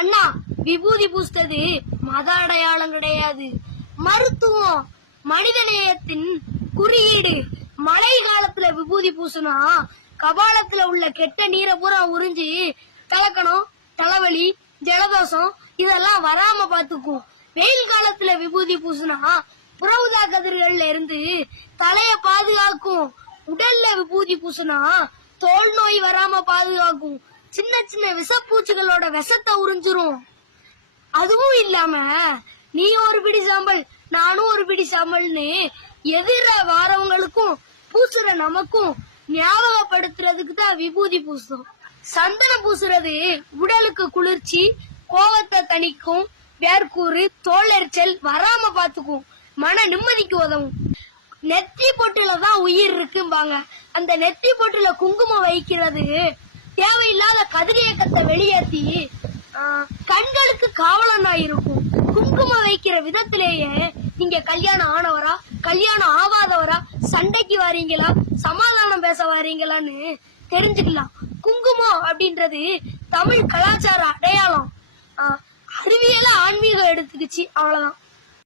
அண்ணா, விபூதி பூசுறது மத அடையாளம் கிடையாது, மருத்துவம், மனிதநேயத்தின் குறியீடு. மழை காலத்துல விபூதி பூசுனா கபாலத்துல உள்ள கெட்ட நீரை பூரா உறிஞ்சி கலக்கணும், தலைவலி, ஜலதோஷம் இதெல்லாம் வராம பாத்துக்கும். வெயில் காலத்துல விபூதி பூசுனா புறவுதா கதிர்கள்ல இருந்து தலைய பாதுகாக்கும். உடல்ல விபூதி பூசுனா தோல் நோய் வராம பாதுகாக்கும். சின்ன சின்ன விஷப்பூச்சிகளோட விஷத்தை உறிஞ்சிரும். அதுவும் இல்லாம நீ ஒரு பிடி சாம்பல் நானும் ஒரு பிடி சாம்பல்னு எதிர வாரவங்களுக்கும் பூசுற நமக்கும் ஞாபகப்படுத்துறதுக்கு தான் விபூதி பூசும். சந்தனம் பூசுறது உடலுக்கு குளிர்ச்சி, கோவத்தை தணிக்கும், வேர்க்கூறு, தோலெரிச்சல் வராம பாத்துக்கும், மன நிம்மதிக்கு உதவும். நெத்தி பொட்டுல தான் உயிர் இருக்கும்பாங்க. அந்த நெத்தி பொட்டுல குங்குமம் வைக்கிறது தேவையில்லாத கதிரியக்கத்தை வெளியேற்றி கண்களுக்கு காவலனா இருக்கும். குங்குமம் வைக்கிற விதத்திலேயே நீங்க கல்யாணம் ஆனவரா, கல்யாணம் ஆகாதவரா, சண்டைக்கு வாரீங்களா, சமாதானம் பேச வாரீங்களான்னு தெரிஞ்சுக்கலாம். குங்குமம் அப்படின்றது தமிழ் கலாச்சார அடையாளம். அறிவியல ஆன்மீகம் எடுத்துக்கிச்சு, அவ்வளவுதான்.